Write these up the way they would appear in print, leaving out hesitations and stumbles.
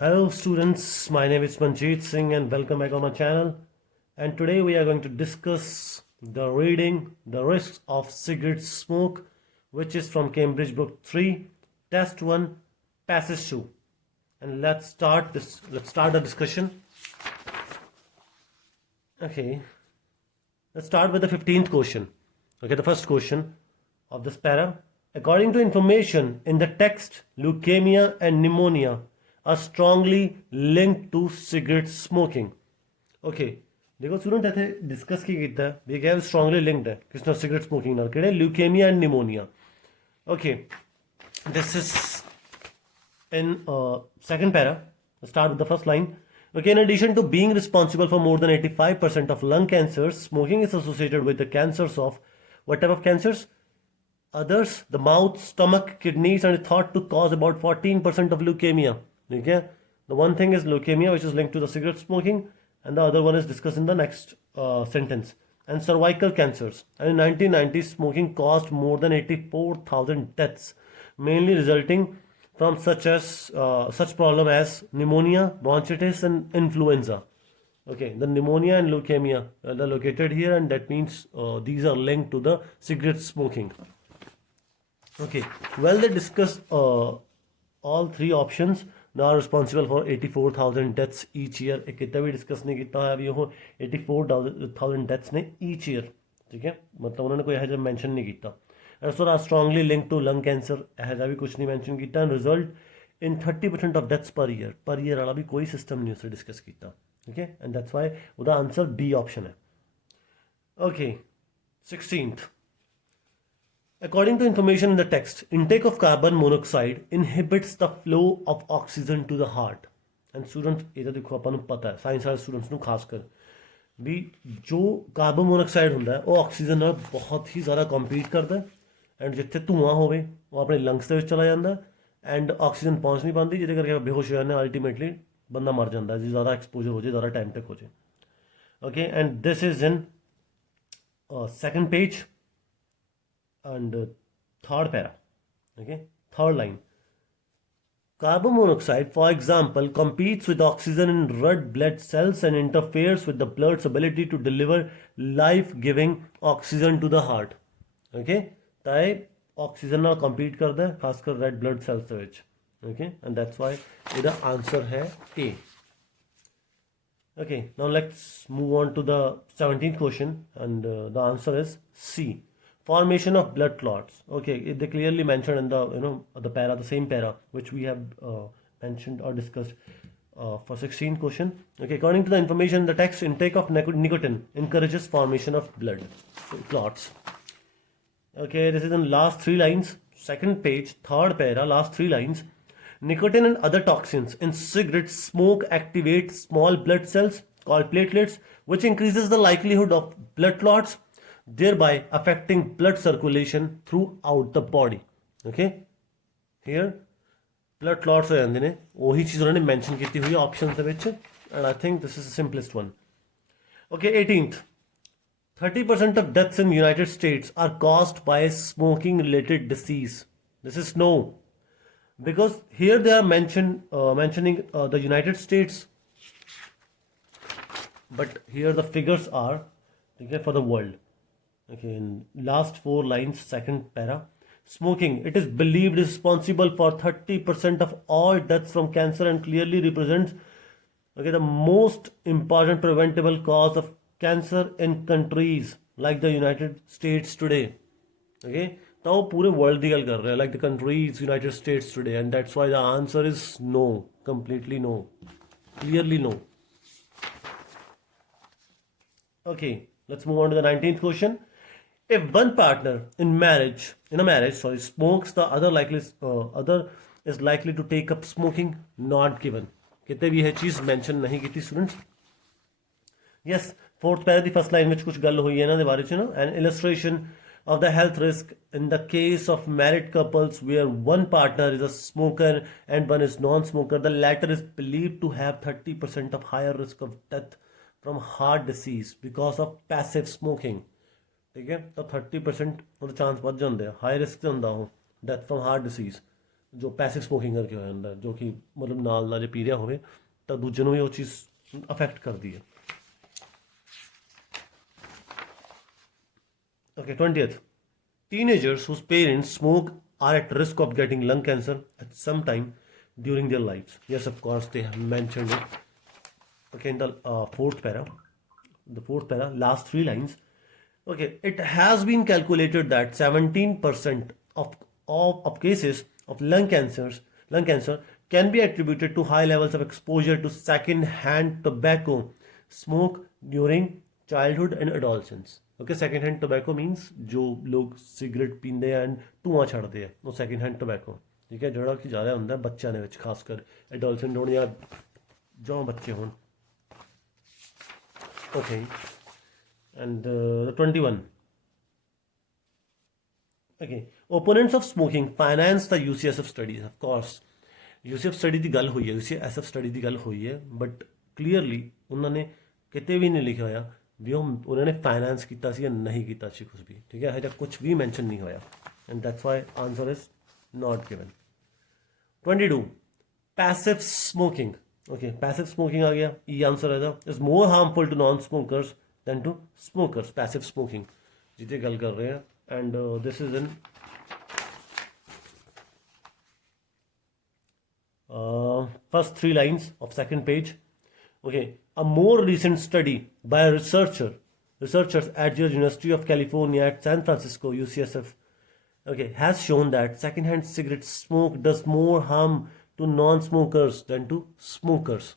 Hello students, my name is Manjeet Singh and welcome back on my channel. And today we are going to discuss the reading The Risks of Cigarette Smoke, which is from Cambridge Book 3, Test 1, Passage 2. And let's start the discussion. Okay, let's start with the 15th question. Okay, the first question of this para. According to information in the text, leukemia and pneumonia are strongly linked to cigarette smoking. Okay, देखो student इतने discuss की कीता है भी क्या strongly linked है किसने cigarette smoking नाल केड़े leukaemia and pneumonia. Okay, this is in second para. Let's start with the first line. Okay, in addition to being responsible for more than 85% of lung cancers, smoking is associated with the cancers of what type of cancers? Others, the mouth, stomach, kidneys, and is thought to cause about 14% of leukemia. Okay, the one thing is leukemia, which is linked to the cigarette smoking, and the other one is discussed in the next sentence. And cervical cancers. And in 1990, smoking caused more than 84,000 deaths, mainly resulting from such problem as pneumonia, bronchitis, and influenza. Okay, the pneumonia and leukemia are located here, and that means these are linked to the cigarette smoking. Okay, well, they discuss all three options are responsible for 84,000 deaths each year. एक कितना भी discuss नहीं किया है अभी वो 84,000 deaths ने each year. ठीक है, मतलब उन्होंने कोई ऐसा मेंशन नहीं किया. And so are strongly linked to lung cancer. ऐसा भी कुछ नहीं मेंशन किया. And result in 30% of deaths per year. Per year वाला भी कोई सिस्टम नहीं उससे डिस्कस किया. Okay, and that's why उसका आंसर B ऑप्शन है. Okay, 16th. According to information in the text, intake of carbon monoxide inhibits the flow of oxygen to the heart. And students, ये देखो अपन पता है science वाले students ਨੂੰ खास कर भी जो कार्बन मोनोऑक्साइड ਹੁੰਦਾ ਹੈ ਉਹ ਆਕਸੀਜਨ ਨਾਲ ਬਹੁਤ ਹੀ ਜ਼ਿਆਦਾ ਕੰਪੀਟ ਕਰਦਾ ਹੈ ਐਂਡ ਜਿੱਥੇ ਧੂਆਂ ਹੋਵੇ ਉਹ ਆਪਣੇ ਲੰਗਸ ਦੇ ਵਿੱਚ ਚਲਾ ਜਾਂਦਾ ਐਂਡ ਆਕਸੀਜਨ ਪਹੁੰਚ ਨਹੀਂ ਪਾਉਂਦੀ ਜਿਹਦੇ ਕਰਕੇ ਬੇਹੋਸ਼ ਹੋ ਜਾਂਦੇ ਅਲਟੀਮੇਟਲੀ ਬੰਦਾ ਮਰ ਜਾਂਦਾ ਜੇ ਜ਼ਿਆਦਾ ਐਕਸਪੋਜ਼ਰ ਹੋ ਜੇ ਜ਼ਿਆਦਾ ਟਾਈਮ ਤੱਕ ਹੋ ਜੇ. Okay, and this is in second page and third para. Okay, third line. Carbon monoxide, for example, competes with oxygen in red blood cells and interferes with the blood's ability to deliver life-giving oxygen to the heart. Okay, ताई oxygen ना compete करता है खासकर red blood cells के विच. Okay, and that's why इधर answer है A. Okay, now let's move on to the 17th question, and the answer is C. Formation of blood clots. Okay, they clearly mentioned in the para, the same para which we have mentioned or discussed for 16th question. Okay, according to the information in the text, intake of nicotine encourages formation of blood clots. Okay, this is in last three lines, second page, third para, last three lines. Nicotine and other toxins in cigarette smoke activate small blood cells called platelets, which increases the likelihood of blood clots, thereby affecting blood circulation throughout the body. Okay, here blood clots हो जाते हैं वही चीज़ उन्होंने mention की हुई option के विच, and I think this is the simplest one. Okay, 18th. 30% of deaths in United States are caused by smoking related disease. This is no, because here they are mentioning the United States, but here the figures are okay for the world. Okay, in last four lines, second para. Smoking, it is believed, is responsible for 30% of all deaths from cancer and clearly represents the most important preventable cause of cancer in countries like the United States today. Okay, तो वो पूरे world की गल कर रहे हैं like the countries United States today, and that's why the answer is no, completely no, clearly no. Okay, let's move on to the 19th question. If one partner in a marriage, smokes, the other is likely to take up smoking. Not given. कितने भी है चीज़ mention नहीं की थी students. Yes, fourth para the first line में कुछ गल हुई है ना दे बारे च ना, an illustration of the health risk in the case of married couples where one partner is a smoker and one is non-smoker. The latter is believed to have 30% of higher risk of death from heart disease because of passive smoking. ठीक है, तो 30% chance बच जाते हैं, high risk से होंगे death from heart disease. ਜੋ passive smoking ਕਰਕੇ ਹੋ ਜਾਂਦਾ, ਜੋ ਕਿ ਮਤਲਬ ਨਾਲ ਜੇ ਪੀ ਰਿਹਾ ਹੋਵੇ ਤਾਂ ਦੂਜੇ ਨੂੰ ਵੀ ਉਹ ਚੀਜ਼ ਅਫੈਕਟ ਕਰਦੀ ਹੈ। Okay, 20th. Teenagers whose parents smoke are at risk of getting lung cancer at some time during their lives. Yes, of course, they have mentioned it. Okay, in the fourth para, last three lines. Okay, it has been calculated that 17% of cases of lung cancer can be attributed to high levels of exposure to second-hand tobacco smoke during childhood and adolescence. Okay, second hand tobacco मीनस जो लोग cigarette पींदे and धुआं छड्डदे आ वो second hand tobacco, ठीक है, ਜਿਹੜਾ ਕਿ ਜ਼ਿਆਦਾ ਹੁੰਦਾ ਬੱਚਿਆਂ ਦੇ ਵਿੱਚ, ਖਾਸ ਕਰ ਐਡੋਲਸੈਂਟ ਹੋਣ ਜਾਂ ਜੋ ਬੱਚੇ ਹੋਣ। Okay, and 21 okay, opponents of smoking finance the UCSF studies. Of course UCSF study ਦੀ ਗੱਲ ਹੋਈ ਹੈ, UCSF study ਦੀ ਗੱਲ ਹੋਈ ਹੈ, ਬਟ ਕਲੀਅਰਲੀ ਉਹਨਾਂ ਨੇ ਕਿਤੇ ਵੀ ਨਹੀਂ ਲਿਖਿਆ ਹੋਇਆ ਵੀ ਉਹਨਾਂ ਨੇ ਫਾਈਨੈਂਸ ਕੀਤਾ ਸੀ ਜਾਂ ਨਹੀਂ ਕੀਤਾ ਸੀ ਕੁਝ ਵੀ, ਠੀਕ ਹੈ, ਹਜੇ ਕੁਝ ਵੀ ਮੈਂਸ਼ਨ ਨਹੀਂ ਹੋਇਆ, and that's why answer is not given. 22 passive smoking. Okay, passive smoking आ गया, ये आंसर है, is more harmful to non smokers than to smokers. Passive smoking जितने गल कर रहे हैं, and this is in first three lines of second page. Okay, a more recent study by researchers at the University of California at San Francisco, UCSF, okay, has shown that secondhand cigarette smoke does more harm to non-smokers than to smokers.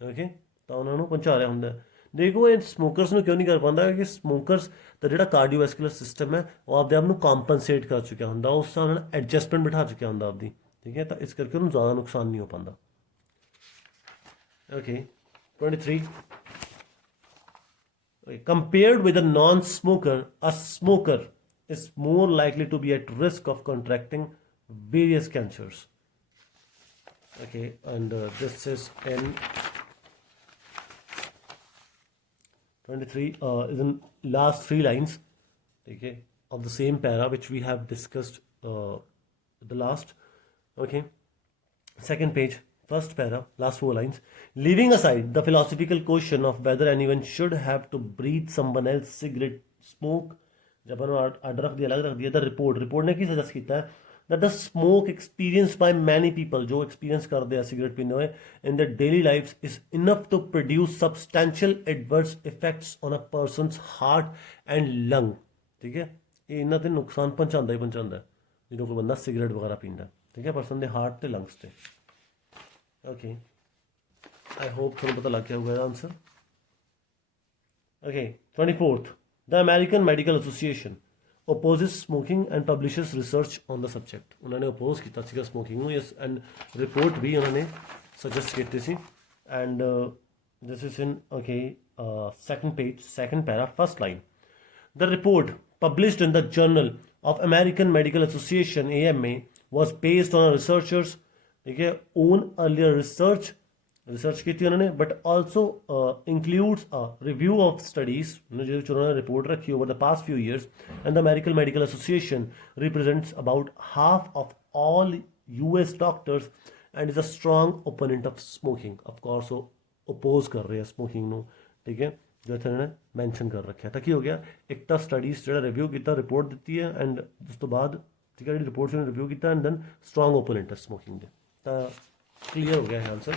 Okay, ਤਾਂ ਉਹਨਾਂ ਨੂੰ ਪਹੁੰਚਾ ਰਿਹਾ ਹੁੰਦਾ। ਦੇਖੋ ਇਹ ਸਮੋਕਰਸ ਨੂੰ ਕਿਉਂ ਨਹੀਂ ਕਰ ਪਾਉਂਦਾ, ਕਿ ਸਮੋਕਰਸ ਦਾ ਜਿਹੜਾ ਕਾਰਡੀਓਵੈਸਕੂਲਰ ਸਿਸਟਮ ਹੈ ਉਹ ਆਪਦੇ ਆਪ ਨੂੰ ਕੰਪਨਸੇਟ ਕਰ ਚੁੱਕਿਆ ਹੁੰਦਾ, ਉਸ ਹਿਸਾਬ ਨਾਲ ਐਡਜਸਟਮੈਂਟ ਬਿਠਾ ਚੁੱਕਿਆ ਹੁੰਦਾ ਆਪਦੀ, ਠੀਕ ਹੈ, ਤਾਂ ਇਸ ਕਰਕੇ ਉਹਨੂੰ ਜ਼ਿਆਦਾ ਨੁਕਸਾਨ ਨਹੀਂ ਹੋ ਪਾਉਂਦਾ। Okay, 23. Compared with a non-smoker, a smoker is more likely to be at risk of contracting various cancers. Okay, and this is in 23 is in last three lines, okay, of the same para which we have discussed the last. Okay, second page, first para, last four lines. Leaving aside the philosophical question of whether anyone should have to breathe someone else's cigarette smoke, जब order रख दिया, अलग रख दिया, the report ने की suggest किया है that the smoke experienced by many people, जो एक्सपीरियंस करते हैं सिगरेट पीने हुए in their daily lives, is enough to produce substantial adverse effects on a person's heart and lung. ठीक है, ये इन्ना ते नुकसान पहुंचाता ही पहुंचाता है जो कोई बंदा सिगरेट वगैरह पींदा, ठीक है, पर्सन दे हार्ट ते लंग्स ते। ओके, आई होप थोड़ा पता लग गया होगा answer. Okay, 24th, the American medical association opposes smoking and publishes research on the subject. उन्होंने oppose किया था स्मोकिंग को, yes, and report भी उन्होंने suggest की थी, and this is in, okay, second page, second para, first line. The report published in the Journal of American Medical Association (AMA) was based on a researcher's, okay, own earlier research की थी उन्होंने, but also includes a review of studies जो उन्होंने report रखी over the past few years, and the American Medical Association represents about half of all US doctors and is a strong opponent of smoking. Of course वो oppose कर रहे हैं smoking ਨੂੰ, ठीक है, जो उन्होंने mention कर रखा है। ताकि हो गया एक तो studies जो review किया, report देती है, and उस तो बाद ठीक है रिपोर्ट से review किया, and then strong opponent of smoking दे, तो clear हो गया है आंसर,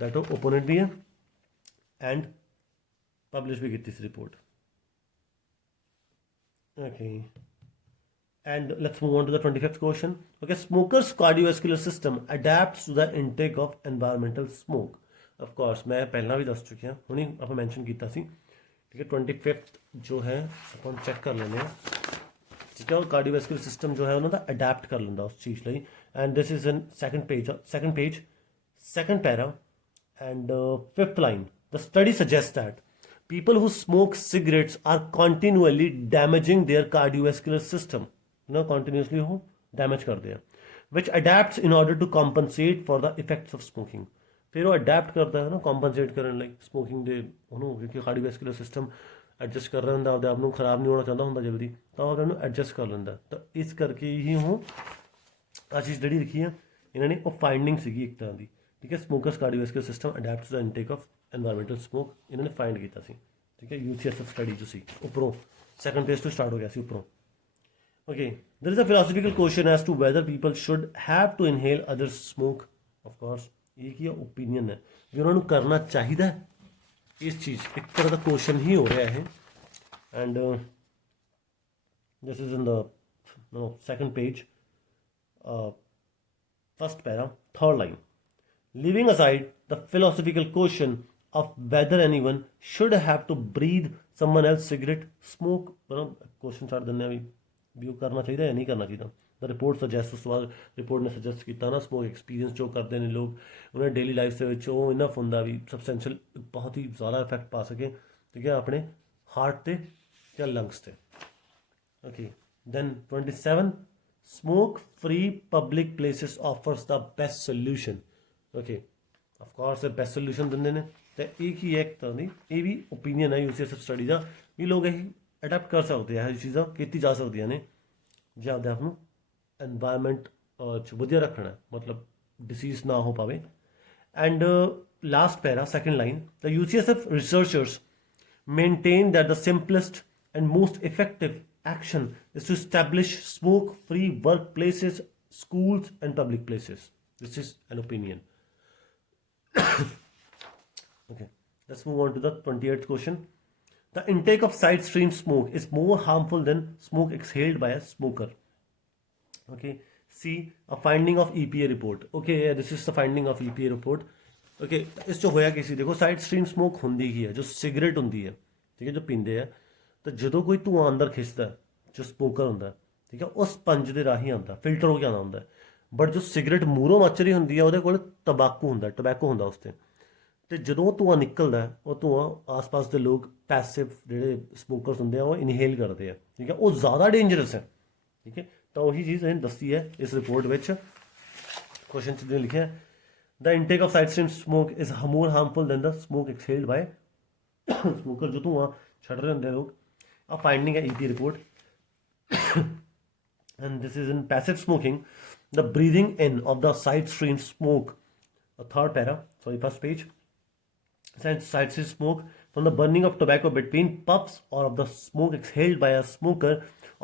that opponent भी है and publish भी की this report. Okay, and let's move on to the 25th question. Okay, smokers cardiovascular system adapts to the intake of environmental smoke. Of course मैं पहला भी दस चुके हैं, हुनी आप मेंशन किया सी, ठीक है, 25th जो है अपन चेक कर लेने हैं, ठीक है, और cardiovascular system जो है उन्होंने अडेप्ट कर लेंदा उस चीज़ ਲਈ, and this is in second page, second para, and fifth line. The study suggests that people who smoke cigarettes are continually damaging their cardiovascular system, continuously who damage करते हैं, which adapts in order to compensate for the effects of smoking. फिर वो adapt करता है ना compensate करने ਲਈ smoking ਦੇ ਉਹਨੂੰ, ਕਿਉਂਕਿ cardiovascular system ਐਡਜਸਟ ਕਰ ਰਿਹਾ ਹੁੰਦਾ, ਆਪਦੇ ਆਪ ਨੂੰ ਖਰਾਬ ਨਹੀਂ ਹੋਣਾ ਚਾਹੁੰਦਾ ਹੁੰਦਾ ਜਲਦੀ, ਤਾਂ ਉਹ ਉਹਨੂੰ ਐਡਜਸਟ ਕਰ ਲੈਂਦਾ, ਤਾਂ ਇਸ ਕਰਕੇ ਹੀ ਉਹ ਆ ਚੀਜ਼ ਜਿਹੜੀ ਲਿਖੀ ਆ ਇਹਨਾਂ ਨੇ, ਉਹ ਫਾਈਂਡਿੰਗ ਸੀਗੀ ਇੱਕ ਤਰ੍ਹਾਂ ਦੀ, ਠੀਕ ਹੈ। Smokers cardiovascular system adapt to the intake of environmental smoke, ਇਹਨਾਂ ਨੇ ਫਾਈਂਡ ਕੀਤਾ ਸੀ, ਠੀਕ ਹੈ। UCSF ਸਟੱਡੀ ਜੋ ਸੀ ਉੱਪਰੋਂ ਸੈਕੰਡ ਪੇਜ ਤੋਂ ਸਟਾਰਟ ਹੋ ਗਿਆ ਸੀ ਉੱਪਰੋਂ। Okay, there is a philosophical question as to whether people should have to inhale others' smoke. Of course, ਇਹ ਕੀ ਓਪੀਨੀਅਨ ਹੈ ਵੀ ਉਹਨਾਂ ਨੂੰ ਕਰਨਾ ਚਾਹੀਦਾ ਹੈ ਇਸ ਚੀਜ਼, ਇੱਕ ਤਰ੍ਹਾਂ ਦਾ ਕੁਐਸਚਨ ਹੀ ਹੋ ਰਿਹਾ ਹੈ। And this is in the second page, first para, third line. Leaving aside the philosophical question of whether anyone should have to breathe someone else's cigarette smoke, question ਛੱਡ ਦਿੰਦੇ ਆ ਵੀ ਉਹ ਕਰਨਾ ਚਾਹੀਦਾ ਜਾਂ ਨਹੀਂ ਕਰਨਾ ਚਾਹੀਦਾ। ਦ ਰਿਪੋਰਟ ਸਜੈਸਟ, ਉਸ ਤੋਂ ਬਾਅਦ ਰਿਪੋਰਟ ਨੇ ਸਜੈਸਟ ਕੀਤਾ ਨਾ, ਸਮੋਕ ਐਕਸਪੀਰੀਅੰਸ ਜੋ ਕਰਦੇ ਨੇ ਲੋਕ ਉਹਨਾਂ ਦੀ ਡੇਲੀ ਲਾਈਫ ਦੇ ਵਿੱਚ, ਉਹ ਇਨਫ ਹੁੰਦਾ ਵੀ ਸਬਸਟੈਂਸ਼ੀਅਲ ਬਹੁਤ ਹੀ ਜ਼ਿਆਦਾ ਇਫੈਕਟ ਪਾ ਸਕੇ, ਠੀਕ ਹੈ, ਆਪਣੇ ਹਾਰਟ 'ਤੇ ਜਾਂ ਲੰਗਸ 'ਤੇ। Okay, then 27, smoke free public places offers ਦਾ ਬੈਸਟ ਸੋਲਿਊਸ਼ਨ। ਓਕੇ, ਆਫਕੋਰਸ ਇਹ ਬੈਸਟ ਸੋਲਿਊਸ਼ਨ ਦਿੰਦੇ ਨੇ, ਅਤੇ ਇਹ ਕੀ ਹੈ ਇੱਕ ਤਰ੍ਹਾਂ ਦੀ, ਇਹ ਵੀ ਓਪੀਨੀਅਨ ਹੈ UCSF ਸਟੱਡੀ ਦਾ ਵੀ ਲੋਕ ਇਹ ਅਡੈਪਟ ਕਰ ਸਕਦੇ ਆ, ਇਹ ਚੀਜ਼ਾਂ ਕੀਤੀ ਜਾ ਸਕਦੀਆਂ ਨੇ ਜੇ ਆਪਦੇ ਆਪ ਨੂੰ ਐਨਵਾਇਰਮੈਂਟ 'ਚ ਵਧੀਆ ਰੱਖਣਾ, ਮਤਲਬ ਡਿਸੀਜ਼ ਨਾ ਹੋ ਪਾਵੇ। And last para, second line, the UCSF researchers maintain that the simplest and most effective action is to establish smoke-free workplaces, schools and public places. This is an opinion. Okay, let's move on to the 28th question. The intake of side stream smoke is more harmful than smoke exhaled by a smoker. Okay, see a finding of EPA report. Okay, yeah, this is the finding of EPA report. Okay, ਇਸ 'ਚ ਹੋਇਆ ਕੀ ਸੀ ਦੇਖੋ, side stream smoke ਹੁੰਦੀ ਕੀ ਹੈ, ਜੋ cigarette ਹੁੰਦੀ ਹੈ, ਠੀਕ ਹੈ, ਜੋ ਪੀਂਦੇ ਆ, ਤਾਂ ਜਦੋਂ ਕੋਈ ਧੂੰਆਂ ਅੰਦਰ ਖਿੱਚਦਾ, ਜੋ ਸਮੋਕਰ ਹੁੰਦਾ, ਠੀਕ ਹੈ, ਉਹ ਸਪੰਜ ਦੇ ਰਾਹੀਂ ਆਉਂਦਾ, ਫਿਲਟਰ ਹੋ ਕੇ ਆਉਂਦਾ ਹੁੰਦਾ। ਬਟ ਜੋ ਸਿਗਰਟ ਮੂਹਰੋਂ ਮੱਚ ਰਹੀ ਹੁੰਦੀ ਹੈ, ਉਹਦੇ ਕੋਲ ਟਬੈਕੋ ਹੁੰਦਾ ਉਸ 'ਤੇ, ਅਤੇ ਜਦੋਂ ਉਹ ਧੂੰਆਂ ਨਿਕਲਦਾ, ਉਹ ਧੂੰਆਂ ਆਸ-ਪਾਸ ਦੇ ਲੋਕ ਪੈਸਿਵ ਜਿਹੜੇ ਸਮੋਕਰਸ ਹੁੰਦੇ ਆ ਉਹ ਇਨਹੇਲ ਕਰਦੇ ਆ, ਠੀਕ ਹੈ, ਉਹ ਜ਼ਿਆਦਾ ਡੇਂਜਰਸ ਹੈ, ਠੀਕ ਹੈ। ਤਾਂ ਉਹੀ ਚੀਜ਼ ਇਹਨੇ ਦੱਸੀ ਹੈ ਇਸ ਰਿਪੋਰਟ ਵਿੱਚ, ਕੁਐਸਚਨ 'ਚ ਲਿਖਿਆ, the intake of side stream smoke is more harmful than the smoke exhaled by smoker, ਜੋ ਧੂੰਆਂ ਛੱਡ ਰਹੇ ਹੁੰਦੇ ਆ ਲੋਕ। A finding at EPA report, and this is in passive smoking, the breathing in of the side stream smoke, third para, sorry, first page, side stream smoke from the burning of tobacco between puffs or of the smoke exhaled by a smoker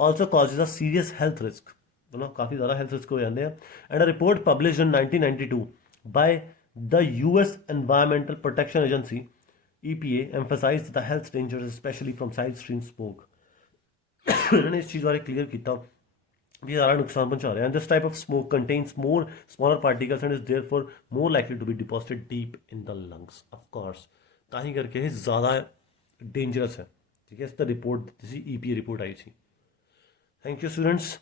also causes a serious health risk. काफ़ी ज़्यादा health risk हो जाते हैं. And a report published in 1992 by the US Environmental Protection Agency EPA emphasized the health dangers especially from side stream smoke. इन्होंने इस चीज़ बारे clear किया भी ज़्यादा नुकसान पहुंचा रहा है, and this type of smoke contains more smaller particles and is therefore more likely to be deposited deep in the lungs. Of course, ताही करके ये ज़्यादा डेंजरस है, ठीक है। इसका रिपोर्ट जैसी EPA रिपोर्ट आई थी। Thank you students.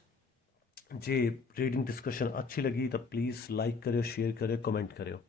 J reading discussion अच्छी लगी तो प्लीज़ लाइक करो, शेयर करो, कमेंट करो।